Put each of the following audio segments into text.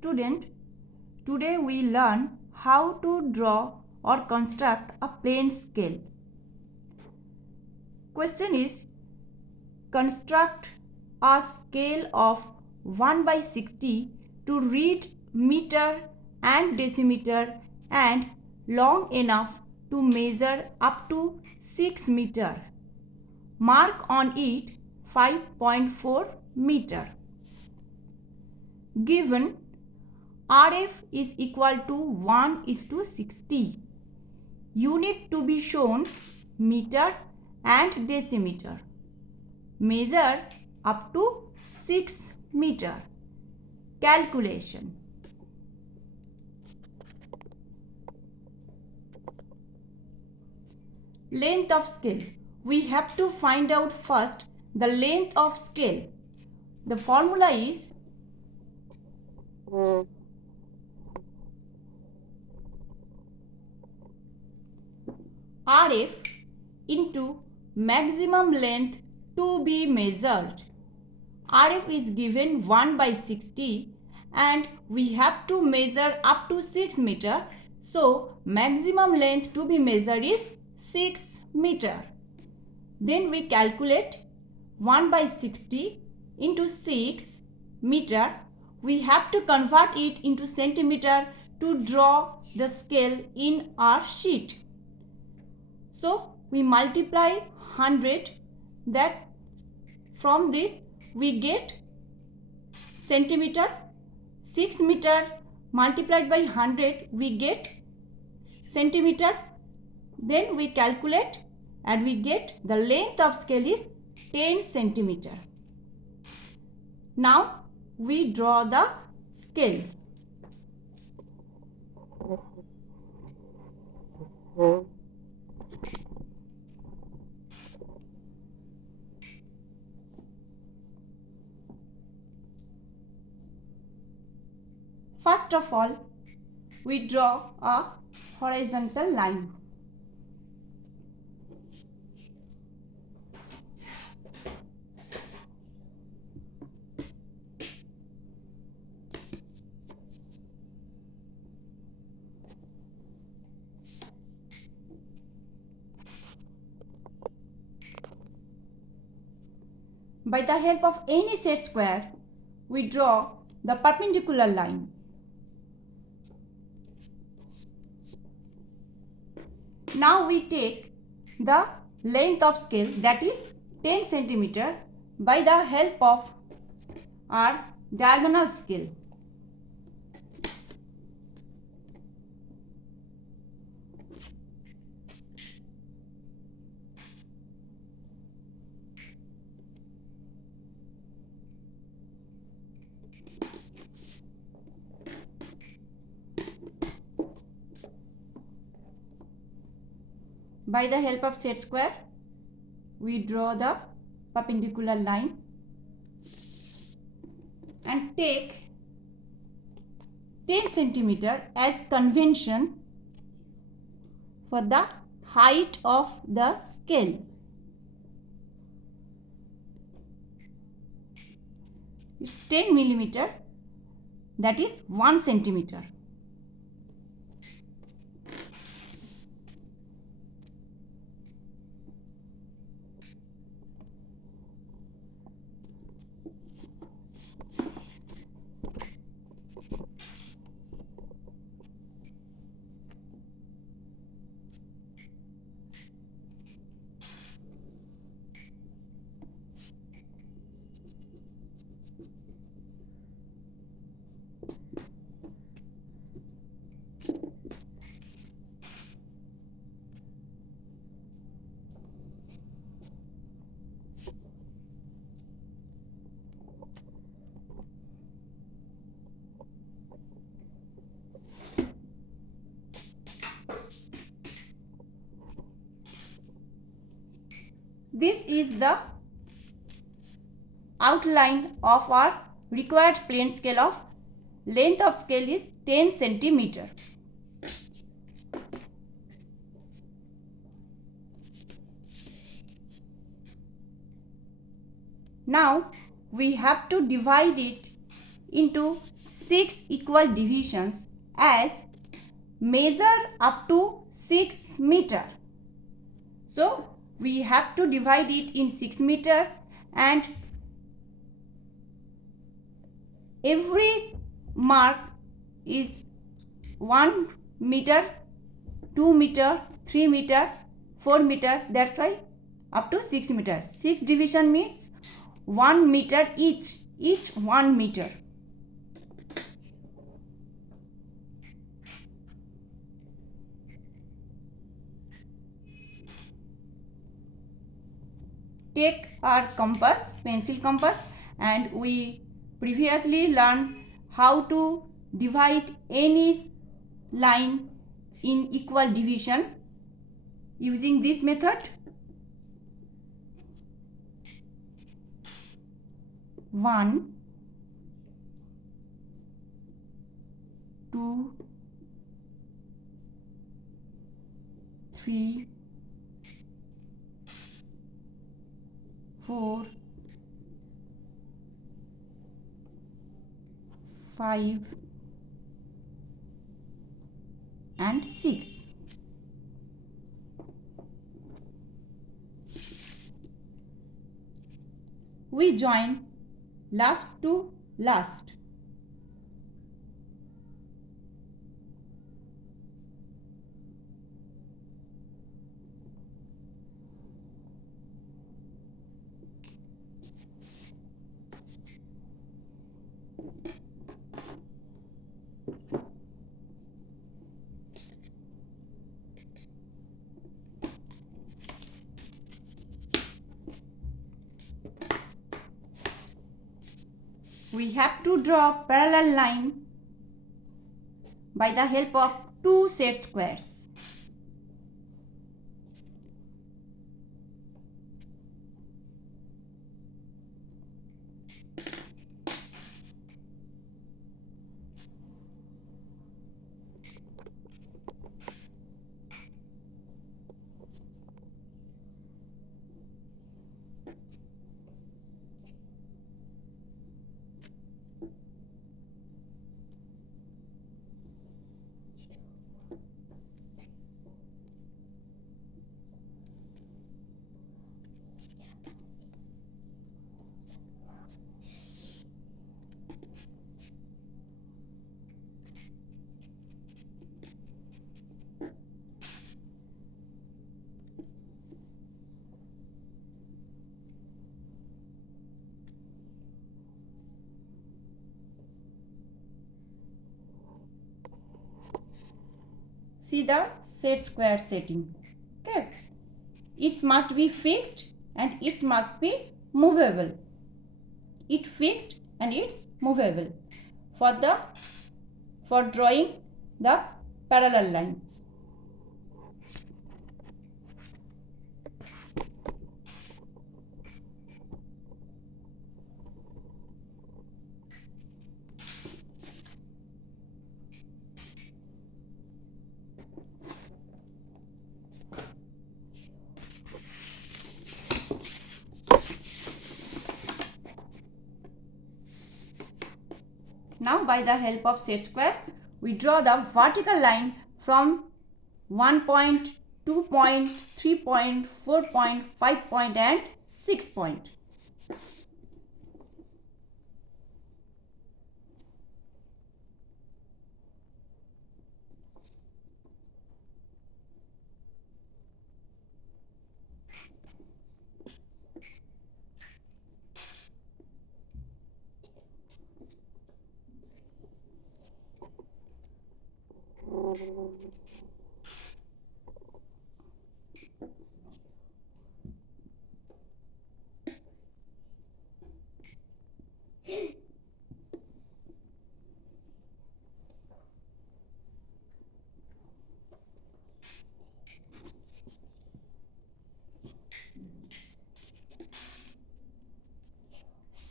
Student, today we learn how to draw or construct a plane scale. Question is, construct a scale of 1/60 to read meter and decimeter and long enough to measure up to 6 meter. Mark on it 5.4 meter. Given RF is equal to 1:60. Unit to be shown meter and decimeter. Measure up to 6 meter. Calculation. Length of scale. We have to find out first the length of scale. The formula is RF into maximum length to be measured. RF is given 1/60 and we have to measure up to 6 meter. So maximum length to be measured is 6 meter. Then we calculate 1/60 into 6 meter. We have to convert it into centimeter to draw the scale in our sheet. So we multiply 100, that from this we get centimeter. 6 meter multiplied by 100 we get centimeter. Then we calculate and we get the length of scale is 10 centimeter. Now we draw the scale. First of all, we draw a horizontal line. By the help of any set square, we draw the perpendicular line. Now we take the length of scale, that is 10 centimeter, by the help of our diagonal scale. By the help of set square, we draw the perpendicular line and take 10 centimeter as convention for the height of the scale. It's 10 millimeter, that is 1 centimeter. This is the outline of our required plane scale of length of scale is 10 centimeter. Now we have to divide it into 6 equal divisions as measure up to 6 meter. So we have to divide it in 6 meter, and every mark is 1 meter, 2 meter, 3 meter, 4 meter. That's why up to 6 meter. 6 division means 1 meter each 1 meter. Take our compass, pencil compass, and we previously learned how to divide any line in equal division using this method. 1, 2, 3, 4, 5 and 6. We join last to last. We have to draw parallel line by the help of two set squares. See the set square setting. Okay. It must be fixed and it must be movable. It fixed and it's movable for drawing the parallel lines. Now by the help of set square, we draw the vertical line from 1 point, 2 point, 3 point, 4 point, 5 point and 6 point.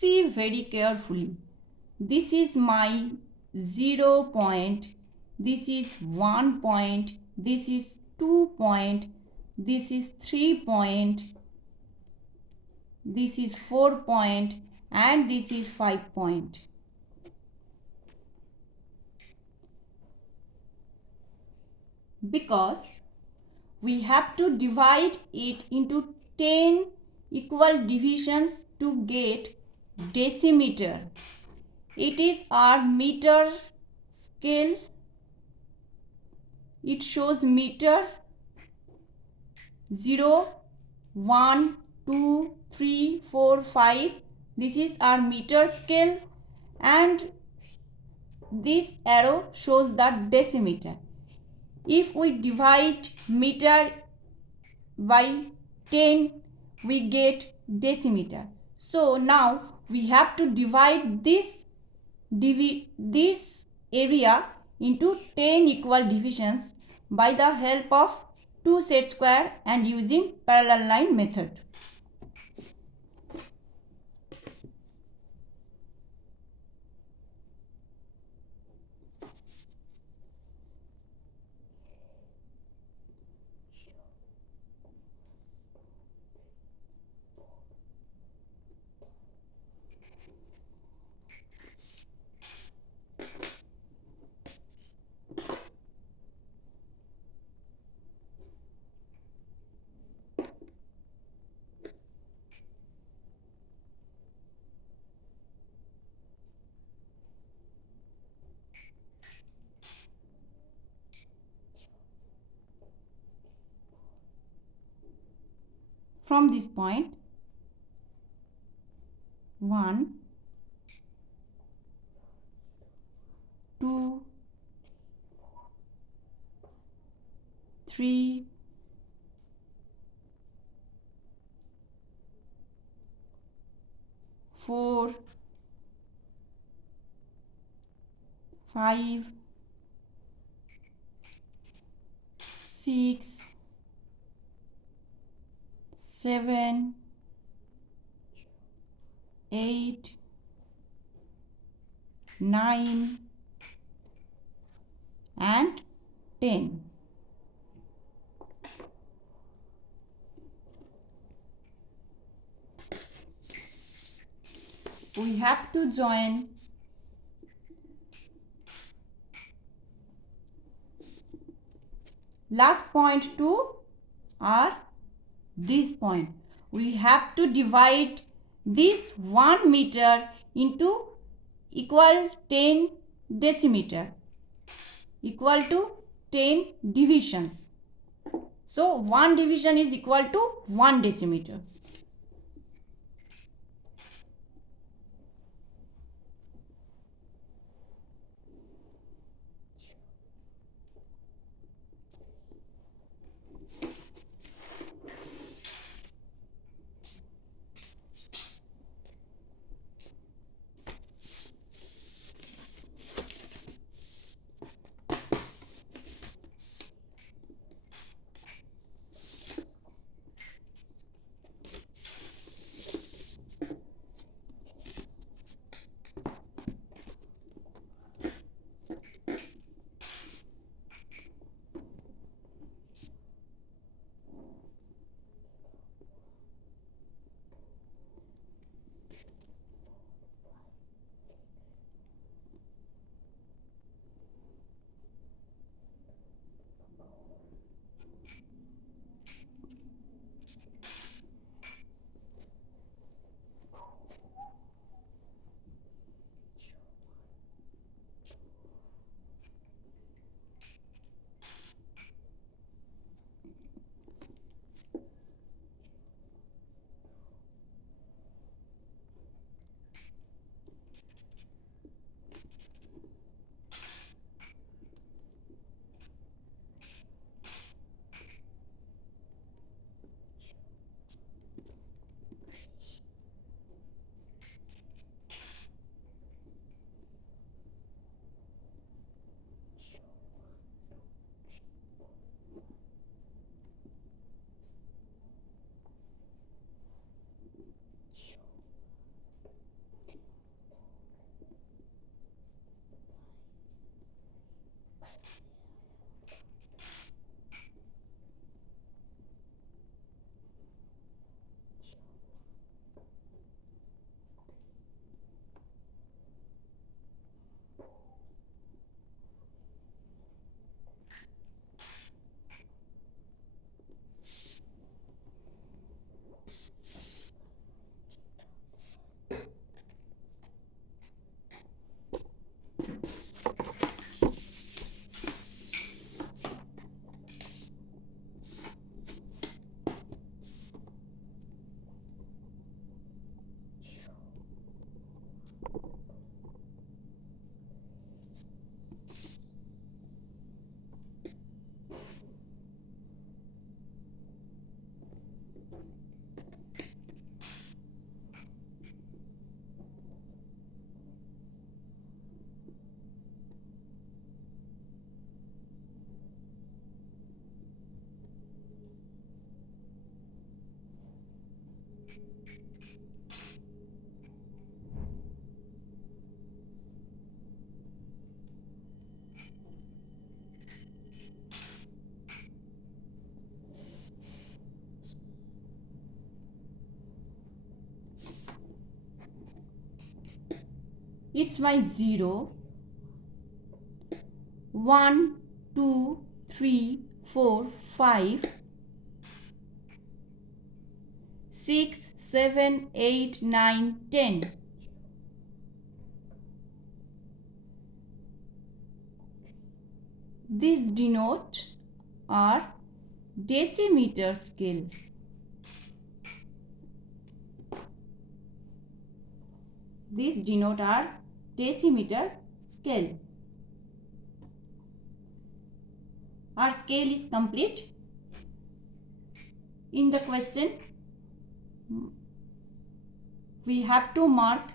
See very carefully. This is my 0 point, this is 1 point, this is 2 point, this is 3 point, this is 4 point and this is 5 point. because we have to divide it into 10 equal divisions to get decimeter. It is our meter scale. It shows meter 0, 1, 2, 3, 4, 5. This is our meter scale, and this arrow shows the decimeter. If we divide meter by 10, we get decimeter. So now we have to divide this area into 10 equal divisions by the help of 2 set square and using parallel line method. From this point, 1, 2, 3, 4, 5, 6, 7, 8, 9 and 10. We have to join last point to our this point. We have to divide this 1 meter into equal 10 decimeter, equal to 10 divisions. So 1 division is equal to 1 decimeter. It's my 0, 1, 2, 3, 4, 5, 6, 7, 8, 9, 10. These denote our decimeter scale. These denote our decimeter scale. Our scale is complete. In the question, we have to mark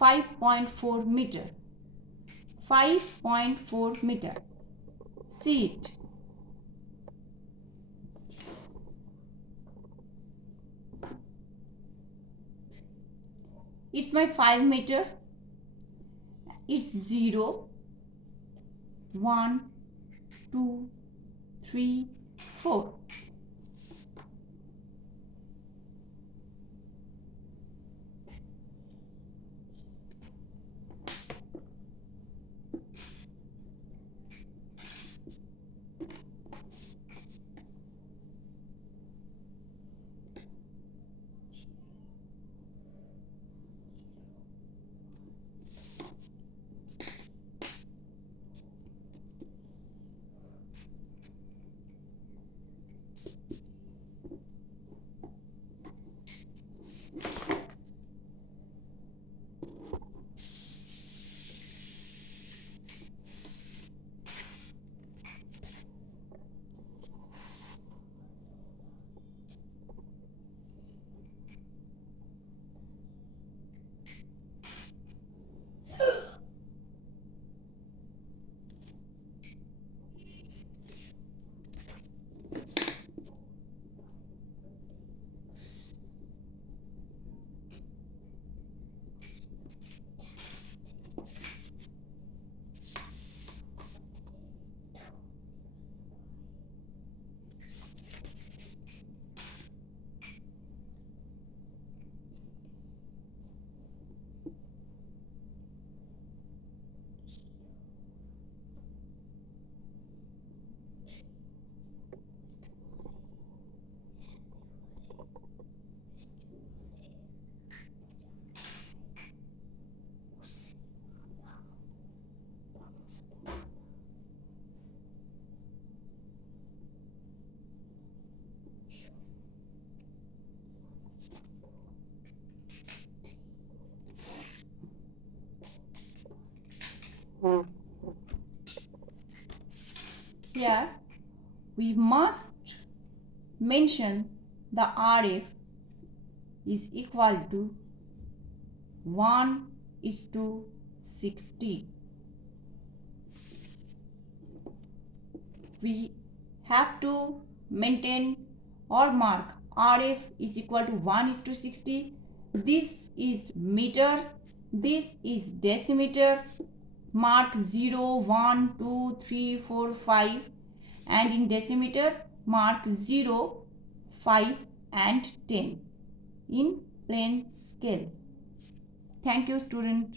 5.4 meter. 5.4 meter. See it. It's my 5 meter. It's 0, 1, 2, 3, 4. Here we must mention the RF is equal to 1:60. We have to maintain or mark RF is equal to 1:60. This is meter, this is decimeter. Mark 0, 1, 2, 3, 4, 5, and in decimeter mark 0, 5 and 10 in plain scale. Thank you, student.